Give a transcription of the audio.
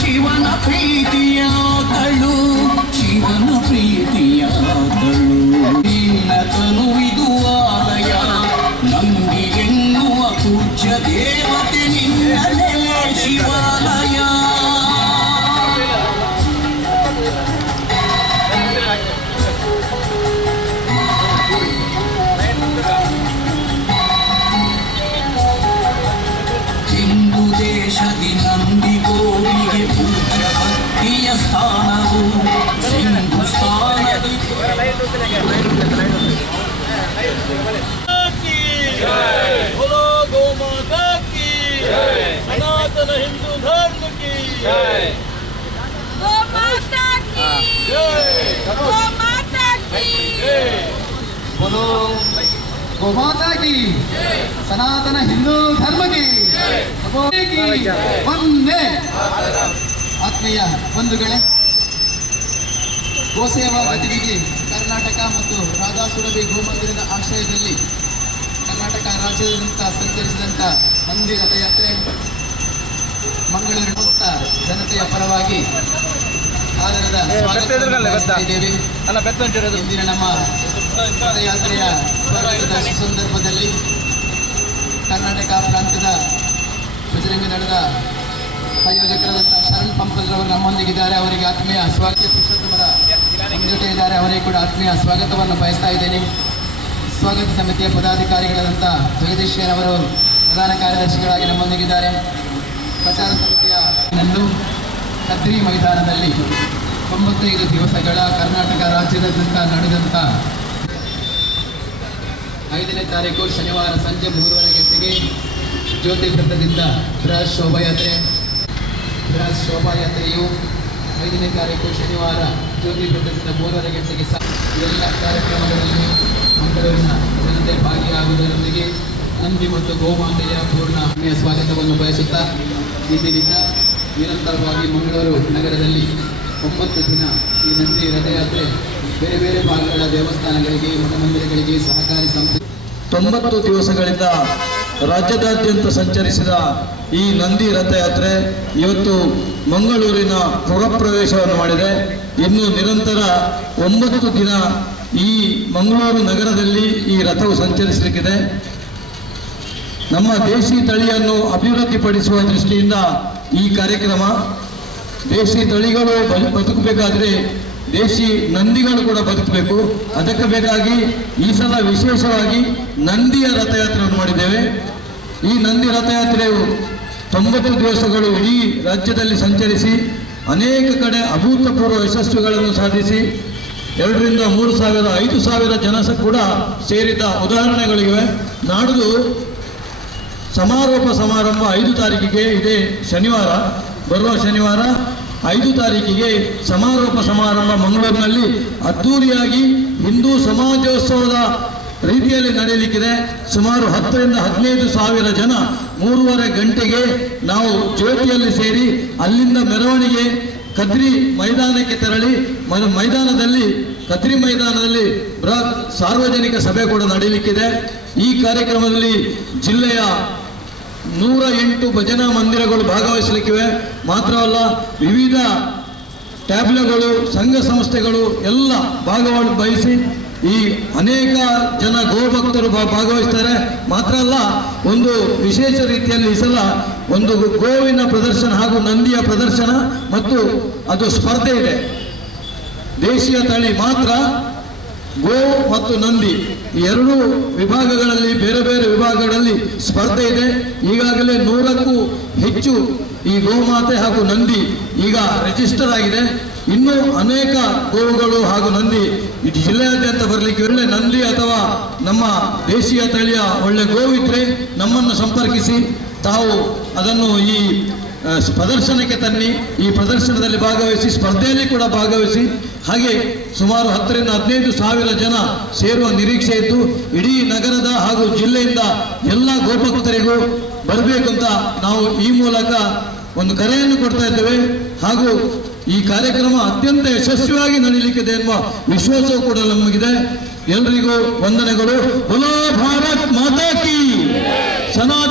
ಶಿವನ ಪ್ರೀತಿಯ ತಳು ಶಿವನ ಪ್ರೀತಿಯ ತಳು की गो माता की गो माता की बोलो गोमाता की सनातन हिंदू धर्म की सपोर्ट की ವಂದೇ ಆತ್ಮೀಯ ಬಂಧುಗಳೇ ಗೋಸೇವಾ ಗತಿವಿಧಿ ಕರ್ನಾಟಕ ಮತ್ತು ರಾಧಾಸುರಭಿ ಗೋಮಂದಿರದ ಆಶ್ರಯದಲ್ಲಿ ಕರ್ನಾಟಕ ರಾಜ್ಯದಾದ್ಯಂತ ಸಂಚರಿಸಿದಂಥ ನಂದಿ ರಥಯಾತ್ರೆ ಮಂಗಳೂರಿನ ಮುಕ್ತ ಜನತೆಯ ಪರವಾಗಿ. ಅಲ್ಲ ಇಂದಿನ ನಮ್ಮ ಪದಯಾತ್ರೆಯ ಸ್ವಾಗತದ ಸಂದರ್ಭದಲ್ಲಿ ಕರ್ನಾಟಕ ಪ್ರಾಂತ್ಯದ ಬಜರಂಗ ದಳದ ಸಂಯೋಜಕರಾದಂಥ ಶರಣ್ ಪಂಪಲ್ರವರು ನಮ್ಮೊಂದಿಗಿದ್ದಾರೆ. ಅವರಿಗೆ ಆತ್ಮೀಯ ಸ್ವಾಗತ ಪುರುಷೋತ್ತಮರ ಜೊತೆ ಇದ್ದಾರೆ ಅವರಿಗೆ ಕೂಡ ಆತ್ಮೀಯ ಸ್ವಾಗತವನ್ನು ಬಯಸ್ತಾ ಇದ್ದೇನೆ. ಸ್ವಾಗತ ಸಮಿತಿಯ ಪದಾಧಿಕಾರಿಗಳಾದಂಥ ಜಗದೀಶ್ವರವರು ಪ್ರಧಾನ ಕಾರ್ಯದರ್ಶಿಗಳಾಗಿ ನಮ್ಮೊಂದಿಗಿದ್ದಾರೆ. ಪ್ರಚಾರ ನಂದು ಕದ್ರಿ ಮೈದಾನದಲ್ಲಿ ತೊಂಬತ್ತೈದು ದಿವಸಗಳ ಕರ್ನಾಟಕ ರಾಜ್ಯದಾದ್ಯಂತ ನಡೆದಂಥ ಐದನೇ ತಾರೀಕು ಶನಿವಾರ ಸಂಜೆ ಮೂರುವರೆ ಗಂಟೆಗೆ ಜ್ಯೋತಿ ವೃತ್ತದಿಂದ ಬೃಹತ್ ಶೋಭಾಯಾತ್ರೆ. ಬೃಹತ್ ಶೋಭಾಯಾತ್ರೆಯು ಐದನೇ ತಾರೀಕು ಶನಿವಾರ ಜ್ಯೋತಿ ವೃತ್ತದಿಂದ ಮೂರುವರೆ ಗಂಟೆಗೆ ಸಹ ಎಲ್ಲ ಕಾರ್ಯಕ್ರಮಗಳಲ್ಲಿ ಮಂಗಳೂರಿನ ಜನತೆ ಭಾಗಿಯಾಗುವುದರೊಂದಿಗೆ ನಂದಿ ಮತ್ತು ಗೋಮಾತೆಯ ಪೂರ್ಣ ಸ್ವಾಗತವನ್ನು ಬಯಸುತ್ತಾ ಇಂದಿನಿಂದ ನಿರಂತರವಾಗಿ ಮಂಗಳೂರು ನಗರದಲ್ಲಿ ಒಂಬತ್ತು ದಿನ ಈ ನಂದಿ ರಥಯಾತ್ರೆ ಬೇರೆ ಬೇರೆ ಭಾಗಗಳ ದೇವಸ್ಥಾನಗಳಿಗೆ, ಮಠಮಂದಿರಗಳಿಗೆ ಸಹಕಾರಿ ಸಂಸ್ಥೆ. ತೊಂಬತ್ತು ದಿವಸಗಳಿಂದ ರಾಜ್ಯದಾದ್ಯಂತ ಸಂಚರಿಸಿದ ಈ ನಂದಿ ರಥಯಾತ್ರೆ ಇವತ್ತು ಮಂಗಳೂರಿನ ಪುರಪ್ರವೇಶವನ್ನು ಮಾಡಿದೆ. ಇನ್ನು ನಿರಂತರ ಒಂಬತ್ತು ದಿನ ಈ ಮಂಗಳೂರು ನಗರದಲ್ಲಿ ಈ ರಥವು ಸಂಚರಿಸಲಿಕ್ಕಿದೆ. ನಮ್ಮ ದೇಶಿ ತಳಿಯನ್ನು ಅಭಿವೃದ್ಧಿಪಡಿಸುವ ದೃಷ್ಟಿಯಿಂದ ಈ ಕಾರ್ಯಕ್ರಮ ದೇಶಿ ತಳಿಗಳು ಬದುಕಬೇಕಾದ್ರೆ ದೇಶಿ ನಂದಿಗಳು ಕೂಡ ಬದುಕಬೇಕು. ಅದಕ್ಕೆ ಬೇಕಾಗಿ ಈ ಸಲ ವಿಶೇಷವಾಗಿ ನಂದಿಯ ರಥಯಾತ್ರೆಯನ್ನು ಮಾಡಿದ್ದೇವೆ. ಈ ನಂದಿ ರಥಯಾತ್ರೆಯು ತೊಂಬತ್ತು ದಿವಸಗಳು ಇಡೀ ರಾಜ್ಯದಲ್ಲಿ ಸಂಚರಿಸಿ ಅನೇಕ ಕಡೆ ಅಭೂತಪೂರ್ವ ಯಶಸ್ಸುಗಳನ್ನು ಸಾಧಿಸಿ ಎರಡರಿಂದ ಮೂರು ಸಾವಿರ, ಐದು ಸಾವಿರ ಜನ ಕೂಡ ಸೇರಿದ ಉದಾಹರಣೆಗಳಿವೆ. ನಾಡಿದು ಸಮಾರೋಪ ಸಮಾರಂಭ ಐದು ತಾರೀಕಿಗೆ ಇದೆ ಶನಿವಾರ. ಬರುವ ಶನಿವಾರ ಐದು ತಾರೀಕಿಗೆ ಸಮಾರೋಪ ಸಮಾರಂಭ ಮಂಗಳೂರಿನಲ್ಲಿ. ಅದ್ಧೂರಿಯಾಗಿ ಹಿಂದೂ ಸಮಾಜೋತ್ಸವದ ರೀತಿಯಲ್ಲಿ ನಡೆಯಲಿಕ್ಕಿದೆ. ಸುಮಾರು ಹತ್ತರಿಂದ ಹದಿನೈದು ಸಾವಿರ ಜನ ಮೂರುವರೆ ಗಂಟೆಗೆ ನಾವು ಜ್ಯೋತಿಯಲ್ಲಿ ಸೇರಿ ಅಲ್ಲಿಂದ ಮೆರವಣಿಗೆ ಕದ್ರಿ ಮೈದಾನಕ್ಕೆ ತೆರಳಿ ಮೈದಾನದಲ್ಲಿ, ಕದ್ರಿ ಮೈದಾನದಲ್ಲಿ ಬೃಹತ್ ಸಾರ್ವಜನಿಕ ಸಭೆ ಕೂಡ ನಡೆಯಲಿಕ್ಕಿದೆ. ಈ ಕಾರ್ಯಕ್ರಮದಲ್ಲಿ ಜಿಲ್ಲೆಯ ನೂರ ಎಂಟು ಭಜನಾ ಮಂದಿರಗಳು ಭಾಗವಹಿಸಲಿಕ್ಕಿವೆ. ಮಾತ್ರವಲ್ಲ ವಿವಿಧ ಟ್ಯಾಬ್ಲೆಗಳು, ಸಂಘ ಸಂಸ್ಥೆಗಳು ಎಲ್ಲ ಭಾಗವನ್ನು ಬಯಸಿ ಈ ಅನೇಕ ಜನ ಗೋಭಕ್ತರು ಭಾಗವಹಿಸ್ತಾರೆ. ಮಾತ್ರ ಅಲ್ಲ, ಒಂದು ವಿಶೇಷ ರೀತಿಯಲ್ಲಿ ಈ ಸಲ ಒಂದು ಗೋವಿನ ಪ್ರದರ್ಶನ ಹಾಗೂ ನಂದಿಯ ಪ್ರದರ್ಶನ ಮತ್ತು ಅದು ಸ್ಪರ್ಧೆ ಇದೆ. ದೇಶೀಯ ತಳಿ ಮಾತ್ರ ಗೋ ಮತ್ತು ನಂದಿ ಎರಡು ವಿಭಾಗಗಳಲ್ಲಿ, ಬೇರೆ ಬೇರೆ ವಿಭಾಗಗಳಲ್ಲಿ ಸ್ಪರ್ಧೆ ಇದೆ. ಈಗಾಗಲೇ ನೂರಕ್ಕೂ ಹೆಚ್ಚು ಈ ಗೋಮಾತೆ ಹಾಗೂ ನಂದಿ ಈಗ ರಿಜಿಸ್ಟರ್ ಆಗಿದೆ. ಇನ್ನೂ ಅನೇಕ ಗೋವುಗಳು ಹಾಗೂ ನಂದಿ ಇದು ಜಿಲ್ಲೆಯಾದ್ಯಂತ ಬರಲಿಕ್ಕೆ ಒಳ್ಳೆ ನಂದಿ ಅಥವಾ ನಮ್ಮ ದೇಶೀಯ ತಳಿಯ ಒಳ್ಳೆ ಗೋವಿದ್ರೆ ನಮ್ಮನ್ನು ಸಂಪರ್ಕಿಸಿ. ತಾವು ಅದನ್ನು ಈ ಪ್ರದರ್ಶನಕ್ಕೆ ತನ್ನಿ. ಈ ಪ್ರದರ್ಶನದಲ್ಲಿ ಭಾಗವಹಿಸಿ, ಸ್ಪರ್ಧೆಯಲ್ಲಿ ಕೂಡ ಭಾಗವಹಿಸಿ. ಹಾಗೆ ಸುಮಾರು ಹತ್ತರಿಂದ ಹದಿನೈದು ಸಾವಿರ ಜನ ಸೇರುವ ನಿರೀಕ್ಷೆ ಇದ್ದು, ಇಡೀ ನಗರದ ಹಾಗೂ ಜಿಲ್ಲೆಯಿಂದ ಎಲ್ಲ ಗೋಪಕ್ತರಿಗೂ ಬರಬೇಕಂತ ನಾವು ಈ ಮೂಲಕ ಒಂದು ಕರೆಯನ್ನು ಕೊಡ್ತಾ ಇದ್ದೇವೆ. ಹಾಗೂ ಈ ಕಾರ್ಯಕ್ರಮ ಅತ್ಯಂತ ಯಶಸ್ವಿಯಾಗಿ ನಡೀಲಿಕ್ಕಿದೆ ಎನ್ನುವ ವಿಶ್ವಾಸವೂ ಕೂಡ ನಮಗಿದೆ. ಎಲ್ರಿಗೂ ವಂದನೆಗಳು. ಭಾರತ್ ಮಾತಾ ಕಿ ಸನಾತನ